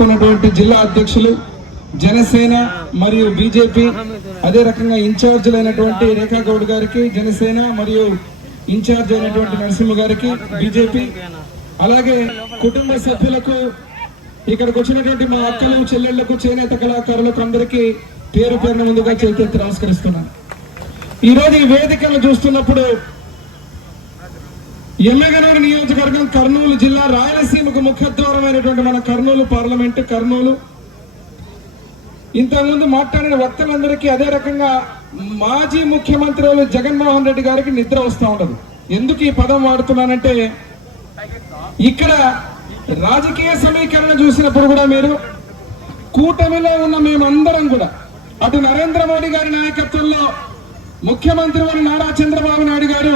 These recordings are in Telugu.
ఉన్నటువంటి జిల్లా అధ్యక్షులు జనసేన మరియు బీజేపీ అదే రకంగా ఇన్ఛార్జీలైనటువంటి రేఖా గౌడ్ గారికి జనసేన మరియు ఇన్ఛార్జ్ అయినటువంటి నరసింహ గారికి బీజేపీ అలాగే కుటుంబ సభ్యులకు ఇక్కడికి వచ్చినటువంటి మా అక్కలు చెల్లెళ్ళకు చేనేత కళాకారులకు అందరికీ పేరు పేరున ముందుగా చేతి నమస్కరిస్తున్నాను. ఈ రోజు ఈ వేదికను చూస్తున్నప్పుడు ఎమ్మెగనూరు నియోజకవర్గం కర్నూలు జిల్లా రాయలసీమకు ముఖద్వారమైనటువంటి మన కర్నూలు పార్లమెంటు కర్నూలు. ఇంతకుముందు మాట్లాడిన వక్తలందరికీ అదే రకంగా మాజీ ముఖ్యమంత్రులు జగన్మోహన్ రెడ్డి గారికి నిద్ర వస్తూ ఉండదు. ఎందుకు ఈ పదం వాడుతున్నానంటే ఇక్కడ రాజకీయ సమీకరణ చూసినప్పుడు కూడా మీరు కూటమిలో ఉన్న మేమందరం కూడా అటు నరేంద్ర మోడీ గారి నాయకత్వంలో ముఖ్యమంత్రి వారి నారా చంద్రబాబు నాయుడు గారు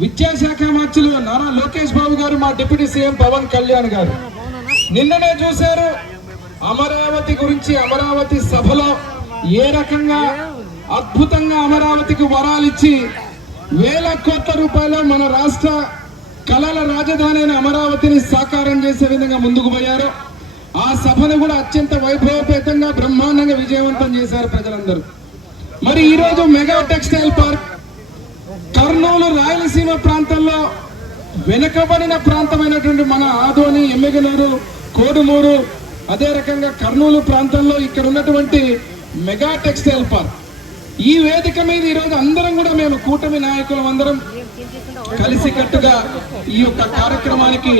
విద్యాశాఖ మంత్రులు నారా లోకేష్ బాబు గారు మా డిప్యూటీ సీఎం పవన్ కళ్యాణ్ గారు. నిన్ననే చూశారు అమరావతి గురించి అమరావతి సభలో ఏ రకంగా అద్భుతంగా అమరావతికి వరాలిచ్చి వేల కోట్ల రూపాయలు మన రాష్ట్ర కళల రాజధాని అయిన అమరావతిని సాకారం చేసే విధంగా ముందుకు పోయారు. ఆ సభను కూడా అత్యంత వైభవపేతంగా బ్రహ్మాండంగా విజయవంతం చేశారు ప్రజలందరూ. మరి ఈరోజు mega textile park Kurnool Rayalaseema ప్రాంతంలో వెనుకబడిన ప్రాంతమైనటువంటి మన ఆదోని ఎమ్మెగనూరు కోడుమూరు అదే రకంగా కర్నూలు ప్రాంతంలో ఇక్కడ ఉన్నటువంటి మెగా టెక్స్టైల్ పార్క్. ఈ వేదిక మీద ఈరోజు అందరం కూడా మేము కూటమి నాయకులం అందరం కలిసికట్టుగా ఈ యొక్క కార్యక్రమానికి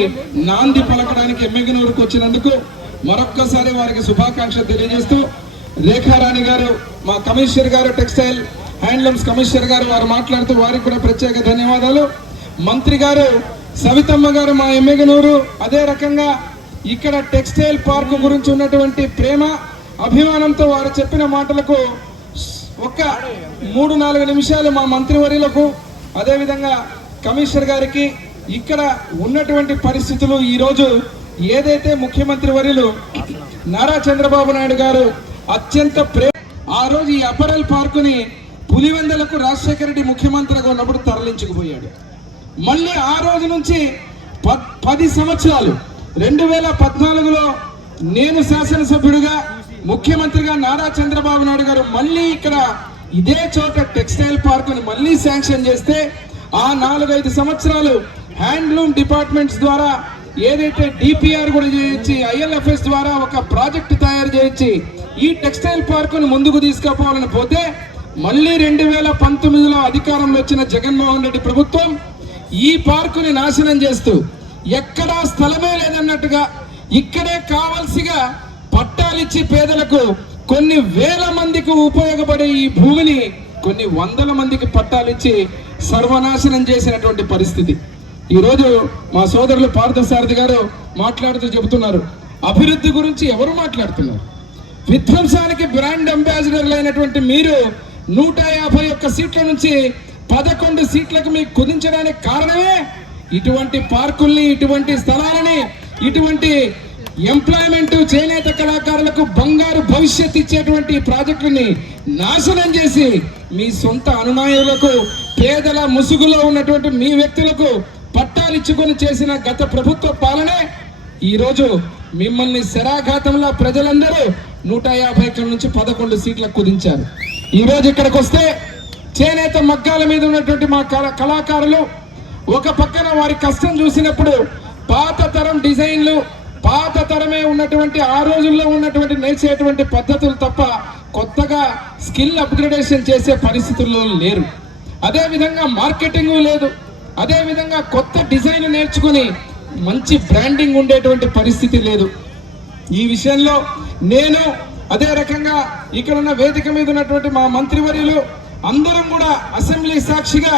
నాంది పలకడానికి ఎమ్మెగనూరుకు వచ్చినందుకు మరొక్కసారి వారికి శుభాకాంక్షలు తెలియజేస్తూ రేఖారాణి గారు మా కమిషనర్ గారు టెక్స్టైల్ హ్యాండ్లూమ్స్ కమిషనర్ గారు వారు మాట్లాడుతూ వారికి కూడా ప్రత్యేక ధన్యవాదాలు. మంత్రి గారు సవితమ్మ గారు మా ఎమ్మెగనూరు అదే రకంగా ఇక్కడ టెక్స్టైల్ పార్క్ గురించి ఉన్నటువంటి ప్రేమ అభిమానంతో వారు చెప్పిన మాటలకు ఒక మూడు నాలుగు నిమిషాలు మా మంత్రివర్యులకు అదేవిధంగా కమిషనర్ గారికి ఇక్కడ ఉన్నటువంటి పరిస్థితులు ఈరోజు ఏదైతే ముఖ్యమంత్రి వర్యులు నారా చంద్రబాబు నాయుడు గారు అత్యంత ప్రే ఆ రోజు ఈ అపరల్ పార్కుని పులివెందలకు రాజశేఖర రెడ్డి ముఖ్యమంత్రిగా ఉన్నప్పుడు తరలించుకుపోయాడు. మళ్ళీ ఆ రోజు నుంచి పది సంవత్సరాలు రెండు వేల పద్నాలుగులో నేను శాసనసభ్యుడిగా ముఖ్యమంత్రిగా నారా చంద్రబాబు నాయుడు గారు మళ్ళీ ఇక్కడ ఇదే చోట టెక్స్టైల్ పార్కుని మళ్ళీ శాంక్షన్ చేస్తే ఆ నాలుగైదు సంవత్సరాలు హ్యాండ్లూమ్ డిపార్ట్మెంట్స్ ద్వారా ఏదైతే డిపిఆర్ కూడా చేయొచ్చి ఐఎల్ఎఫ్ఎస్ ద్వారా ఒక ప్రాజెక్ట్ తయారు చేయొచ్చి ఈ టెక్స్టైల్ పార్కును ముందుకు తీసుకుపోవాలని పోతే మళ్ళీ రెండు వేల పంతొమ్మిదిలో అధికారంలో వచ్చిన జగన్మోహన్ రెడ్డి ప్రభుత్వం ఈ పార్కుని నాశనం చేస్తూ ఎక్కడా స్థలమే లేదన్నట్టుగా ఇక్కడే కావాల్సిగా పట్టాలిచ్చి పేదలకు కొన్ని వేల మందికి ఉపయోగపడే ఈ భూమిని కొన్ని వందల మందికి పట్టాలిచ్చి సర్వనాశనం చేసినటువంటి పరిస్థితి. ఈరోజు మా సోదరులు పార్థసారథి గారు మాట్లాడుతూ చెబుతున్నారు. అభివృద్ధి గురించి ఎవరు మాట్లాడుతున్నారు? విధ్వంసానికి బ్రాండ్ అంబాసిడర్లు అయినటువంటి మీరు నూట యాభై ఒక్క సీట్ల నుంచి పదకొండు సీట్లకు మీకు కుదించడానికి కారణమే ఇటువంటి పార్కుల్ని ఇటువంటి స్థలాలని ఇటువంటి ఎంప్లాయ్మెంట్ చేనేత కళాకారులకు బంగారు భవిష్యత్ ఇచ్చేటువంటి ప్రాజెక్టుని నాశనం చేసి మీ సొంత అనుమానులకు పేదల ముసుగులో ఉన్నటువంటి మీ వ్యక్తులకు పట్టాలిచ్చుకొని చేసిన గత ప్రభుత్వ పాలనే ఈరోజు మిమ్మల్ని శరాఘాతంలో ప్రజలందరూ నూట యాభై ఇక్కడ నుంచి పదకొండు సీట్లకు కుదించారు. ఈరోజు ఇక్కడికి వస్తే చేనేత మగ్గాల మీద ఉన్నటువంటి మా కళ- కళాకారులు ఒక పక్కన వారి కష్టం చూసినప్పుడు పాత తరం డిజైన్లు పాత తరమే ఉన్నటువంటి ఆ రోజుల్లో ఉన్నటువంటి నేర్చేటువంటి పద్ధతులు తప్ప కొత్తగా స్కిల్ అప్గ్రేడేషన్ చేసే పరిస్థితుల్లో లేరు. అదేవిధంగా మార్కెటింగ్ లేదు. అదేవిధంగా కొత్త డిజైన్ నేర్చుకుని మంచి బ్రాండింగ్ ఉండేటువంటి పరిస్థితి లేదు. ఈ విషయంలో నేను అదే రకంగా ఇక్కడ ఉన్న వేదిక మీద ఉన్నటువంటి మా మంత్రివర్యులు అందరం కూడా అసెంబ్లీ సాక్షిగా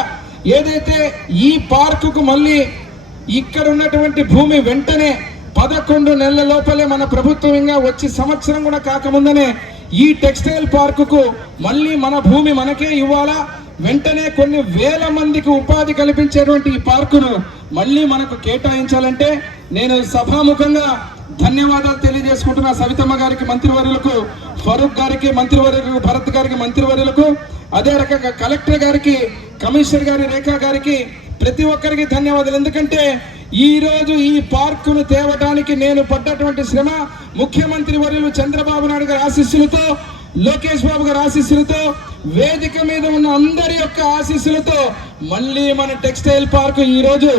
ఏదైతే ఈ పార్కుకు మళ్ళీ ఇక్కడ ఉన్నటువంటి భూమి వెంటనే పదకొండు నెలల లోపలే మన ప్రభుత్వం ఇంకా వచ్చి సంవత్సరం కూడా కాకముందనే ఈ టెక్స్టైల్ పార్కుకు మళ్ళీ మన భూమి మనకే ఇవ్వాలా? వెంటనే కొన్ని వేల మందికి ఉపాధి కల్పించేటువంటి ఈ పార్కును మళ్ళీ మనకు కేటాయించాలంటే నేను సభాముఖంగా ధన్యవాదాలు తెలియజేసుకుంటున్న సవితమ్మ గారికి మంత్రివర్యులకు ఫరూక్ గారికి మంత్రివర్యులకు భరత్ గారికి మంత్రివర్యులకు అదే రకంగా కలెక్టర్ గారికి కమిషనర్ గారి రేఖా గారికి ప్రతి ఒక్కరికి ధన్యవాదాలు. ఎందుకంటే ఈ రోజు ఈ పార్కును తేవడానికి నేను పడ్డటువంటి శ్రమ ముఖ్యమంత్రి వర్యులు చంద్రబాబు నాయుడు గారి ఆశీస్సులతో లోకేష్ బాబు గారి ఆశీస్సులతో వేదిక మీద ఉన్న అందరి యొక్క ఆశీస్సులతో మళ్ళీ మన టెక్స్టైల్ పార్క్ ఈరోజు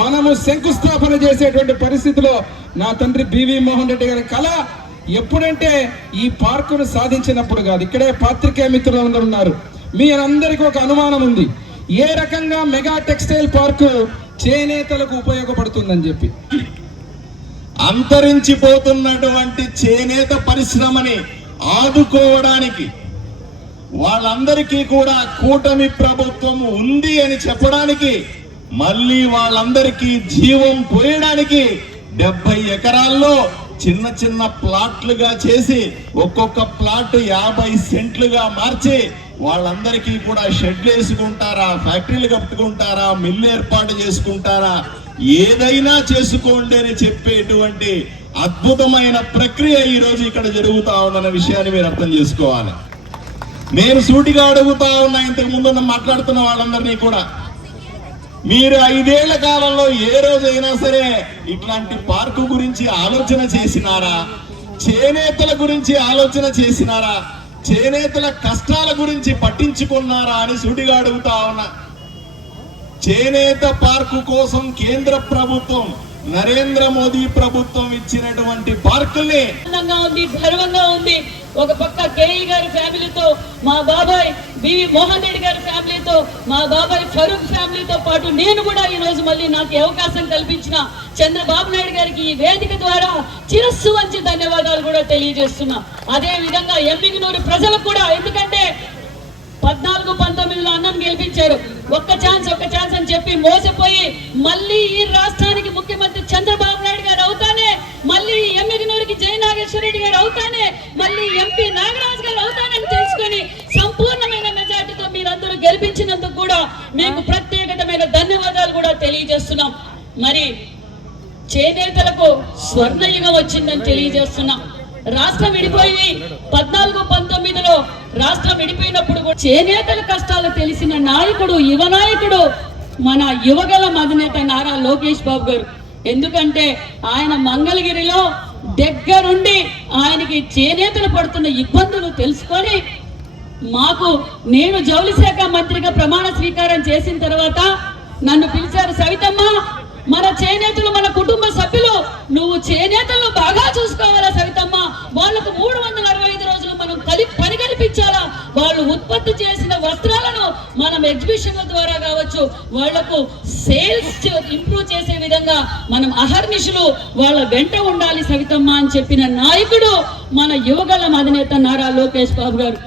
మనము శంకుస్థాపన చేసేటువంటి పరిస్థితిలో నా తండ్రి బివి మోహన్ రెడ్డి గారి కళ ఎప్పుడంటే ఈ పార్కును సాధించినప్పుడు కాదు. ఇక్కడే పాత్రికేయ మిత్రులు అందరు ఉన్నారు. మీరందరికీ ఒక అనుమానం ఉంది. ఏ రకంగా మెగా టెక్స్టైల్ పార్కు చేనేతలకు ఉపయోగపడుతుందని చెప్పి. అంతరించిపోతున్నటువంటి చేనేత పరిశ్రమని ఆదుకోవడానికి వాళ్ళందరికీ కూడా కూటమి ప్రభుత్వం ఉంది అని చెప్పడానికి మళ్ళీ వాళ్ళందరికీ జీవం పోయడానికి డెబ్బై ఎకరాల్లో చిన్న చిన్న ప్లాట్లుగా చేసి ఒక్కొక్క ప్లాట్ యాభై సెంట్లుగా మార్చి వాళ్ళందరికీ కూడా షెడ్లు వేసుకుంటారా ఫ్యాక్టరీలు కట్టుకుంటారా మిల్లు ఏర్పాటు చేసుకుంటారా ఏదైనా చేసుకోండి అని చెప్పేటువంటి అద్భుతమైన ప్రక్రియ ఈ రోజు ఇక్కడ జరుగుతా ఉందన్న విషయాన్ని మీరు అర్థం చేసుకోవాలి. నేను సూటిగా అడుగుతా ఉన్నా ఇంతకు ముందు మాట్లాడుతున్న వాళ్ళందరినీ కూడా. మీరు ఐదేళ్ళ కాలంలో ఏ రోజైనా సరే ఇట్లాంటి పార్కు గురించి ఆలోచన చేసినారా? చేనేతల గురించి ఆలోచన చేసినారా? చేనేతల కష్టాల గురించి పట్టించుకున్నారా అని సూటిగా అడుగుతా ఉన్నా. చేనేత పార్కు కోసం కేంద్ర ప్రభుత్వం నరేంద్ర మోదీ ప్రభుత్వం ఇచ్చినటువంటి పార్కుల్ని ఆనందంగా ఉంది గర్వంగా ఉంది. ఒక పక్క కేఈ గారి ఫ్యామిలీతో మా బాబాయ్ బివి మోహన్ రెడ్డి గారి ఫ్యామిలీతో మా బాబాయ్ ఫరూక్ ఫ్యామిలీతో పాటు నేను కూడా ఈ రోజు మళ్ళీ నాకు అవకాశం కల్పించిన చంద్రబాబు నాయుడు గారికి ఈ వేదిక ద్వారా చిరస్సు వంచి ధన్యవాదాలు కూడా తెలియజేస్తున్నా. అదే విధంగా ఎంపికనూరు ప్రజలకు కూడా ఎందుకంటే పద్నాలుగు పంతొమ్మిదిలో అన్నం గెలిపించారు. ఒక్క ఛాన్స్ ఒక్క ఛాన్స్ అని చెప్పి మోసపోయి మళ్ళీ ఈ రాష్ట్రానికి ముఖ్యమంత్రి చంద్రబాబు నాయుడు గారు అవుతానే మళ్ళీ ఎమ్మెగనూరికి జయ నాగేశ్వర రెడ్డి గారు అవుతానే మళ్ళీ ఎంపీ నాగరాజ్ గారు అవుతానని తెలుసుకొని సంపూర్ణమైన మెజార్టీతో మీరందరూ గెలిపించినందుకు కూడా మీకు ప్రత్యేకతమైన ధన్యవాదాలు కూడా తెలియజేస్తున్నాం. మరి చేనేతలకు స్వర్ణయుగం వచ్చిందని తెలియజేస్తున్నాం. రాష్ట్రం విడిపోయి పద్నాలుగు పంతొమ్మిదిలో రాష్ట్రం విడిపోయినప్పుడు కూడా చేనేతల కష్టాలు తెలిసిన నాయకుడు యువ నాయకుడు మన యువగల అధినేత నారా లోకేష్ బాబు గారు. ఎందుకంటే ఆయన మంగళగిరిలో దగ్గరుండి ఆయనకి చేనేతలు పడుతున్న ఇబ్బందులు తెలుసుకొని మాకు నేను జౌలి శాఖ మంత్రిగా ప్రమాణ స్వీకారం చేసిన తర్వాత నన్ను పిలిచారు సవితమ్మ మన చేనేతలు మన కుటుంబ సభ్యులు నువ్వు చేనేతలను బాగా చూసుకోవాలా సవితమ్మ? వాళ్ళకు మూడు వందల అరవై ఐదు రోజులు మనం కలి పని కల్పించాలా వాళ్ళు ఉత్పత్తి చేసిన వస్త్రాలను మనం ఎగ్జిబిషన్ల ద్వారా కావచ్చు వాళ్ళకు సేల్స్ ఇంప్రూవ్ చేసే విధంగా మనం అహర్నిషులు వాళ్ళ వెంట ఉండాలి సవితమ్మ అని చెప్పిన నాయకుడు మన యువగల అధినేత నారా లోకేష్ బాబు గారు.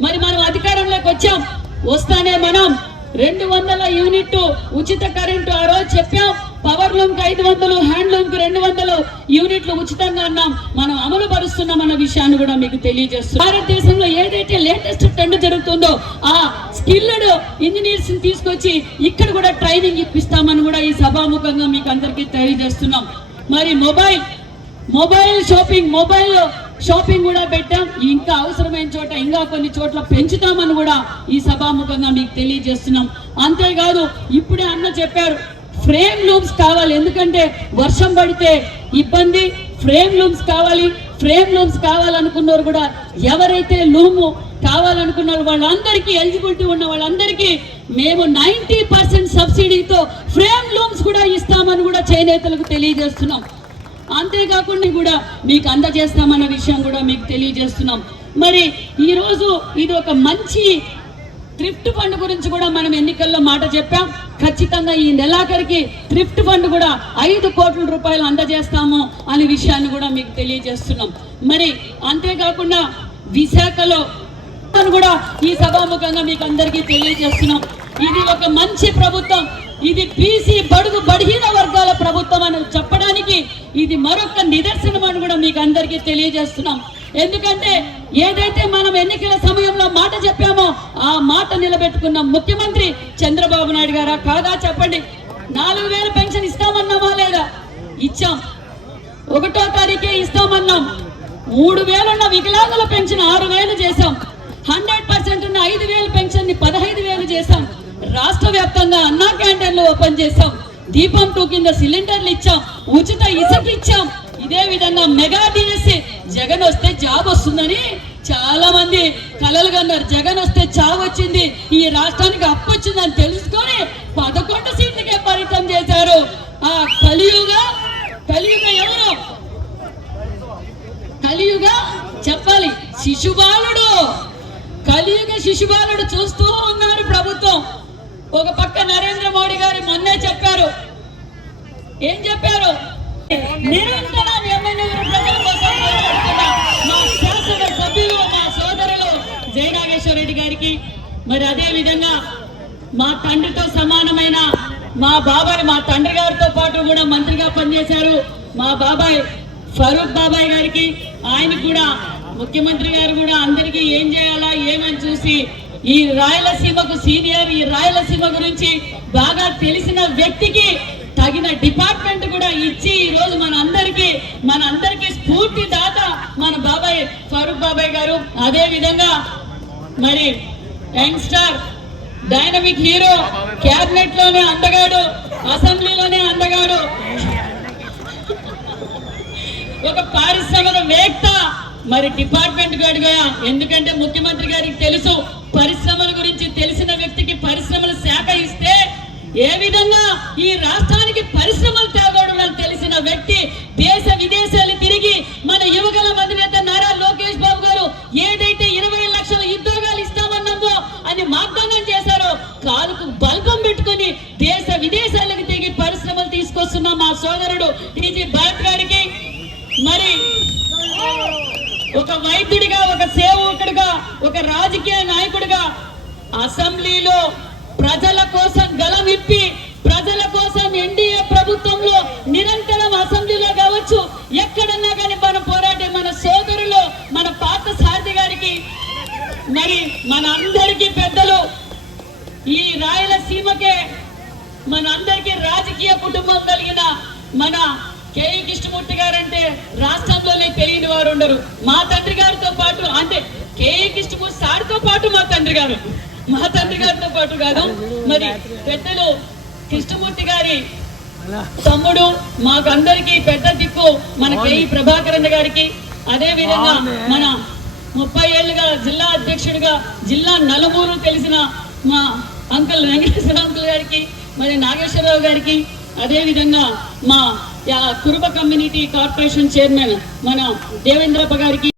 మరి మనం అధికారంలోకి వచ్చాం. వస్తానే మనం. రెండు వందల యూనిట్ ఉచిత కరెంటు ఆ రోజు చెప్పాం. పవర్ లూమ్కి ఐదు వందలు హ్యాండ్లూమ్కి రెండు వందలు యూనిట్లు ఉచితంగా అన్నాం. మనం అమలు పరుస్తున్నాం అన్న విషయాన్ని కూడా మీకు తెలియజేస్తున్నాం. భారతదేశంలో ఏదైతే లేటెస్ట్ ట్రెండ్ జరుగుతుందో ఆ స్కిల్డ్ ఇంజనీర్స్ని తీసుకొచ్చి ఇక్కడ కూడా ట్రైనింగ్ ఇప్పిస్తామని కూడా ఈ సభాముఖంగా మీకు అందరికీ తెలియజేస్తున్నాం. మరి mobile mobile shopping mobile shopping కూడా పెట్టాం. ఇంకా అవసరమైన చోట ఇంకా కొన్ని చోట్ల పెంచుతామని కూడా ఈ సభాముఖంగా మీకు తెలియజేస్తున్నాం. అంతేకాదు ఇప్పుడే అన్న చెప్పారు ఫ్రేమ్ లూమ్స్ కావాలి. ఎందుకంటే వర్షం పడితే ఇబ్బంది. ఫ్రేమ్ లూమ్స్ కావాలి. ఫ్రేమ్ లూమ్స్ కావాలనుకున్నారు కూడా ఎవరైతే లూము కావాలనుకున్నారు వాళ్ళందరికీ ఎలిజిబిలిటీ ఉన్న వాళ్ళందరికీ మేము నైంటీ పర్సెంట్ సబ్సిడీతో ఫ్రేమ్ లూమ్స్ కూడా ఇస్తామని కూడా చేనేతలకు తెలియజేస్తున్నాం. అంతేకాకుండా కూడా మీకు అందజేస్తామన్న విషయం కూడా మీకు తెలియజేస్తున్నాం. మరి ఈరోజు ఇది ఒక మంచి థ్రిఫ్ట్ ఫండ్ గురించి కూడా మనం ఎన్నికల్లో మాట చెప్పాం. ఖచ్చితంగా ఈ నెలాఖరికి థ్రిఫ్ట్ ఫండ్ కూడా ఐదు కోట్ల రూపాయలు అందజేస్తాము అనే విషయాన్ని కూడా మీకు తెలియజేస్తున్నాం. మరి అంతేకాకుండా విశాఖలో కూడా ఈ సభాముఖంగా మీకు అందరికీ తెలియజేస్తున్నాం. ఇది ఒక మంచి ప్రభుత్వం. ఇది బీసీ బడుగు బడిహీన వర్గాల ప్రభుత్వం అని చెప్పడానికి ఇది మరొక నిదర్శనం అని కూడా మీకు అందరికీ తెలియజేస్తున్నాం. ఎందుకంటే ఏదైతే మనం ఎన్నికల సమయంలో మాట చెప్పామో ఆ మాట నిలబెట్టుకున్న ముఖ్యమంత్రి చంద్రబాబు నాయుడు గారా? కాదా చెప్పండి. నాలుగు వేల పెన్షన్ ఇస్తామన్నామా లేదా? ఇచ్చాం. ఒకటో తారీఖే ఇస్తామన్నాం. మూడు వేలున్న వికలాంగుల పెన్షన్ ఆరు వేలు చేశాం. హండ్రెడ్ పర్సెంట్ ఉన్న ఐదు వేలు పెన్షన్ని పదహైదు వేలు చేశాం. రాష్ట్ర వ్యాప్తంగా అన్నా క్యాంటీన్లు ఓపెన్ చేశాం. దీపం టూ కింద సిలిండర్లు ఇచ్చాం. ఉచిత ఇసుక ఇచ్చాం. ఇదే విధంగా మెగా డిఎస్సి జగన్ వస్తే జాబ్ వస్తుందని చాలా మంది కలలు కన్నారు. జగన్ వస్తే చావు వచ్చింది. ఈ రాష్ట్రానికి అప్పు వచ్చిందని తెలుసుకొని పదకొండు సీట్లకే పరిమితం చేశారు. ఆ కలియుగ కలియుగ ఎవరు? కలియుగ చెప్పాలి. శిశుబాలుడు. కలియుగ శిశుబాలుడు చూస్తూ ఉన్నారు ప్రభుత్వం. ఒక పక్క నరేంద్ర మోడీ గారు మొన్నే చెప్పారు. ఏం చెప్పారు? నిరంతరం రెడ్డి గారికి మరి అదే విధంగా మా తండ్రితో సమానమైన మా బాబాయ్ మా తండ్రి గారితో పాటు కూడా మంత్రిగా పనిచేశారు మా బాబాయ్ ఫరూక్ బాబాయ్ గారికి. ఆయనకు కూడా ముఖ్యమంత్రి గారు కూడా అందరికీ ఏం చేయాలా ఏమని చూసి ఈ రాయలసీమకు సీనియర్ ఈ రాయలసీమ గురించి బాగా తెలిసిన వ్యక్తికి తగిన డిపార్ట్మెంట్ కూడా ఇచ్చి ఈ రోజు మన అందరికీ మన అందరికి స్ఫూర్తిదాత మన బాబాయ్ ఫరూక్ బాబాయ్ గారు. అదే విధంగా మరి యంగ్స్టర్ డైనమిక్ హీరో క్యాబినెట్లోనే అందగాడు అసెంబ్లీలోనే అందగాడు. ఒక పారిశ్రామికవేత్త మరి డిపార్ట్మెంట్ గడిగా ఎందుకంటే ముఖ్యమంత్రి గారికి తెలుసు పరిశ్రమల గురించి తెలిసిన వ్యక్తికి పరిశ్రమల శాఖ ఇస్తే ఏ విధంగా ఈ రాష్ట్రానికి పరిశ్రమలు తేగోడు తెలిసిన వ్యక్తి పథకం పెట్టుకుని దేశ విదేశాలకు తిరిగి పరిశ్రమలు తీసుకొస్తున్న మా సోదరుడు టీజీ భారత్ గారికి మరి ఒక వైద్యుడిగా ఒక సేవకుడిగా ఒక రాజకీయ నాయకుడిగా అసెంబ్లీలో ప్రజల కోసం గలమిప్పి ప్రజల కోసం ఎన్డీఏ ప్రభుత్వంలో నిరంతరం అసెంబ్లీలో కావచ్చు ఎక్కడన్నా కానీ మనం పోరాటే మన సోదరులు మన పాత సారథి గారికి మరి మన అందరికీ పెద్దలు ఈ రాయలసీమకే మన అందరికీ రాజకీయ కుటుంబం కలిగిన మన కేఈ కృష్ణమూర్తి గారంటే రాష్ట్రంలోనే తెలియని వారు ఉండరు. మా తండ్రి గారితో పాటు అంటే కేఈ కృష్ణమూర్తి సార్తో పాటు మా తండ్రి గారు. మా తండ్రి గారితో పాటు కాదు. మరి పెద్దలు కృష్ణమూర్తి గారి తమ్ముడు మాకందరికి పెద్ద దిక్కు మన కేఈ ప్రభాకరన్ గారికి. అదే విధంగా మన ముప్పై ఏళ్ళుగా జిల్లా అధ్యక్షుడిగా జిల్లా నలుమూరు తెలిసిన మా అంకుల్ వెంకటేశ్వర అంకుల్ గారికి మరి నాగేశ్వరరావు గారికి అదే విధంగా మా కురుబ కమ్యూనిటీ కార్పొరేషన్ చైర్మన్ మన దేవేంద్రప్ప గారికి